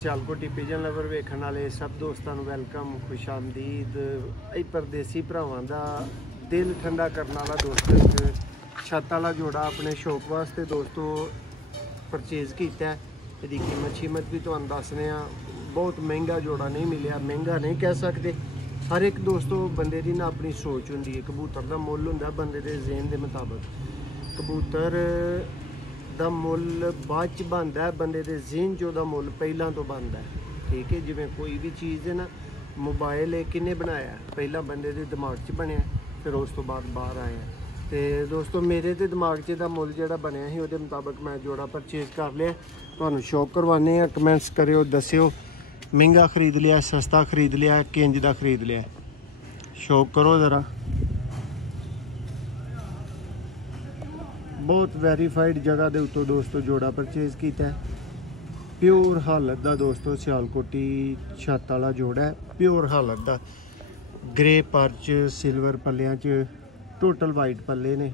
Sialkoti pigeon lover वेखण वाले सब दोस्तों वेलकम खुश आमदीद। परदेसी भरावां दा दिल ठंडा करने वाला दोस्तों छत वाला जोड़ा अपने शौक वास्ते दोस्तों परचेज किया। इसकी कीमत शीमत भी तुहानूं दसने आ। बहुत महंगा जोड़ा नहीं मिलिया, महंगा नहीं कह सकते। हर एक दोस्तों बंदे की ना अपनी सोच होंदी है। कबूतर का मुल होंदा बंदे के ज़हन के मुताबिक। कबूतर ਦਾ ਮੁੱਲ ਬਾਅਦ ਚ ਬਣਦਾ ਹੈ, ਬੰਦੇ ਦੇ ਜ਼ਿਹਨ 'ਚ ਉਹਦਾ ਮੁੱਲ ਪਹਿਲਾਂ ਤੋਂ ਬਣਦਾ ਹੈ। ਠੀਕ ਹੈ, ਜਿਵੇਂ ਕੋਈ ਵੀ ਚੀਜ਼ ਹੈ ਨਾ, ਮੋਬਾਈਲ ਇਹ ਕਿਹਨੇ ਬਣਾਇਆ, ਪਹਿਲਾਂ ਬੰਦੇ ਦੇ ਦਿਮਾਗ 'ਚ ਬਣਿਆ, ਫਿਰ ਉਸ ਤੋਂ ਬਾਅਦ ਬਾਹਰ ਆਇਆ। ਤੇ ਦੋਸਤੋ ਮੇਰੇ ਤੇ ਦਿਮਾਗ 'ਚ ਦਾ ਮੁੱਲ ਜਿਹੜਾ ਬਣਿਆ ਸੀ ਉਹਦੇ ਮੁਤਾਬਕ ਮੈਂ ਜੋੜਾ ਪਰਚੇਜ਼ ਕਰ ਲਿਆ। ਤੁਹਾਨੂੰ ਸ਼ੌਕ ਕਰਵਾਉਂਦੇ ਆ, ਕਮੈਂਟਸ ਕਰਿਓ, ਦੱਸਿਓ ਮਹਿੰਗਾ ਖਰੀਦ ਲਿਆ, ਸਸਤਾ ਖਰੀਦ ਲਿਆ, ਕਿੰਜ ਦਾ ਖਰੀਦ ਲਿਆ। ਸ਼ੌਕ ਕਰੋ ज़रा। बहुत वेरीफाइड जगह के उत्तों दोस्तों जोड़ा परचेज किया। प्योर हालत का दोस्तों सियालकोटी छत वाला जोड़ा है, प्योर हालत का। ग्रे परच सिल्वर पल्लियां च टोटल वाइट पल्ले ने।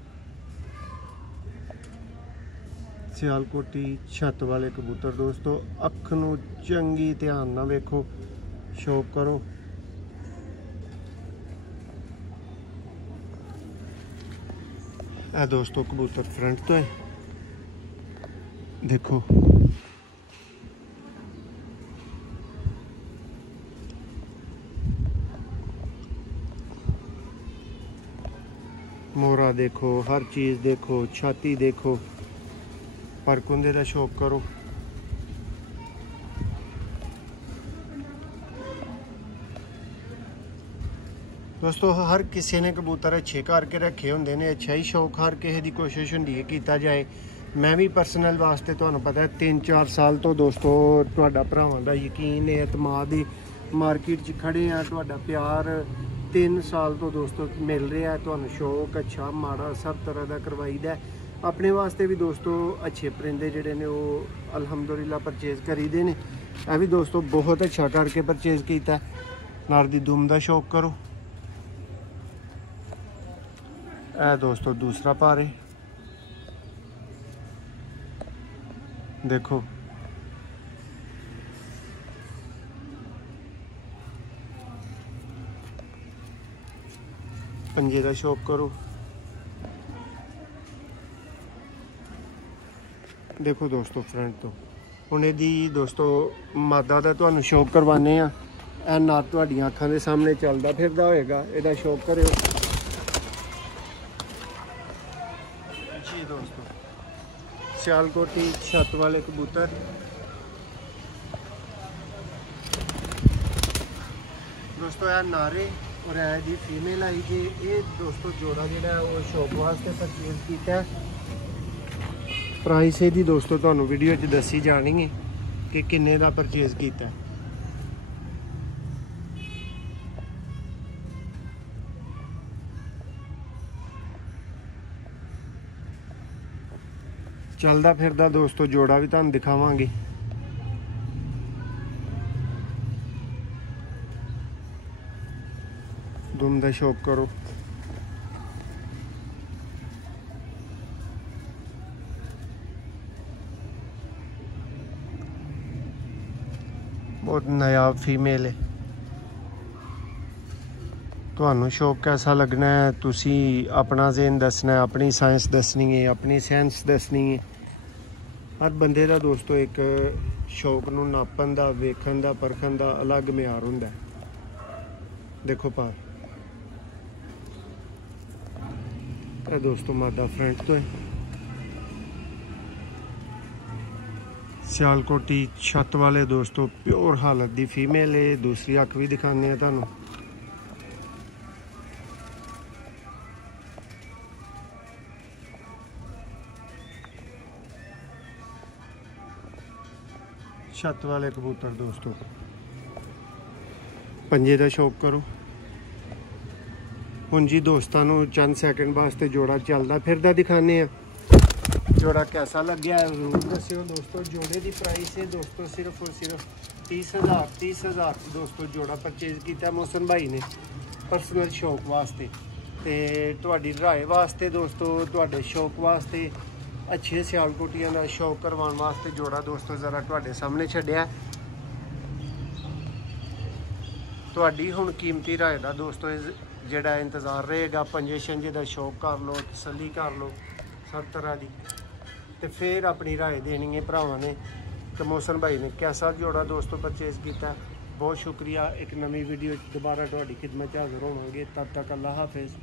सियालकोटी छत वाले कबूतर दोस्तों अख नूं चंगी ध्यान नाल वेखो, शौक करो। आ दोस्तों कबूतर फ्रंट तो है, देखो मोरा देखो, हर चीज़ देखो, छाती देखो, पर कुंदे का शौक करो। दोस्तों हर किसी ने कबूतर अच्छे करके रखे होंगे ने, अच्छा ही शौक हर किसी की कोशिश होंगी है किया जाए। मैं भी पर्सनल वास्ते तुहानूं पता है 3-4 साल तो दोस्तों तुहाडा भरावां दा यकीन एतमाद मार्केट च खड़े हैं। तुहाडा प्यार 3 साल तो दोस्तों मिल रहा है। तुहानूं शौक अच्छा माड़ा सब तरह का करवाईदा। अपने वास्ते भी दोस्तों अच्छे परिंदे जिहड़े ने वो अलहमदुलिल्लाह परचेज करीदे ने। यह भी दोस्तों बहुत अच्छा करके परचेज किया। नर दी दुम दा शौक करो। ए दोस्तों दूसरा पारे देखो, पंजे का शौक करो। देखो दोस्तों फ्रंट तो हुण इहदी दोस्तों मादा का तुहानूं शौक करवाने आ। ए नर तुहाडीआं अखां दे सामने चलदा फिरदा होएगा, इहदा शौक करियो जी। दोस्तों सियालकोटी छत वाले कबूतर दोस्तों यह नारे और दी फीमेल आई जी। ये दोस्तों जोड़ा जोड़ा वो शौक वास्ते परचेज किया। प्राइस यदी दोस्तों तुहानूं वीडियो च दसी जानी है कि किन्ने दा परचेज किया। चलदा फिरदा दोस्तों जोड़ा भी तुहानूं दिखावांगे। दुम दा शौक करो। बहुत नायाब फीमेल है। तुहानूं शौक कैसा लगना है, तुसी अपना ज़हन दसना है, अपनी साइंस दसनी है, अपनी सेंस दसनी है। हर बंदे का दोस्तों एक शौक नूं नापन दा, वेखण दा, परखण दा अलग म्यार हुंदा है। देखो पार ये दोस्तों मादा फ्रंट तो है। सियालकोटी छत वाले दोस्तों प्योर हालत दी फीमेल है। दूसरी अख भी दिखाने हैं तुहानूं। छत वाले कबूतर दोस्तों पंजे का शौक करो। हुण जी दोस्तों नूं चंद सैकेंड वास्ते जोड़ा चलदा फिरदा दिखाने आ। जोड़ा कैसा लग्या है जरूर दस्सिओ दोस्तों। जोड़े की प्राइस है दोस्तों सिर्फ और सिर्फ 30,000 दोस्तों जोड़ा परचेज किया मोहसन भाई ने पर्सनल शौक वास्ते। ते तुहाडी राय वास्ते दोस्तों, तुहाडे शौक वास्ते अच्छे सियालकोटियां का शौक करवाने वास्ते जोड़ा दोस्तों ज़रा तुहाडे सामने छड्डिया। ਤੁਹਾਡੀ ਹੁਣ ਕੀਮਤੀ ਰਾਏ ਦਾ ਦੋਸਤੋ ਜਿਹੜਾ ਇੰਤਜ਼ਾਰ ਰਹੇਗਾ। ਪੰਜੇ ਛੰਜੇ ਦਾ ਸ਼ੌਕ ਕਰ ਲਓ, ਤਸੱਲੀ ਕਰ ਲਓ ਸਭ ਤਰ੍ਹਾਂ ਦੀ, ਤੇ ਫਿਰ ਆਪਣੀ ਰਾਏ ਦੇਣੀ ਹੈ ਭਰਾਵਾਂ ਨੇ। ਤੇ ਮੋਹਸਨ भाई ने कैसा जोड़ा दोस्तों परचेज किया, बहुत शुक्रिया। एक नवी वीडियो दोबारा ਤੁਹਾਡੀ ਖਿਦਮਤ 'ਚ ਹਾਜ਼ਰ ਹੋਵਾਂਗੇ। तब तक अल्लाह हाफिज़।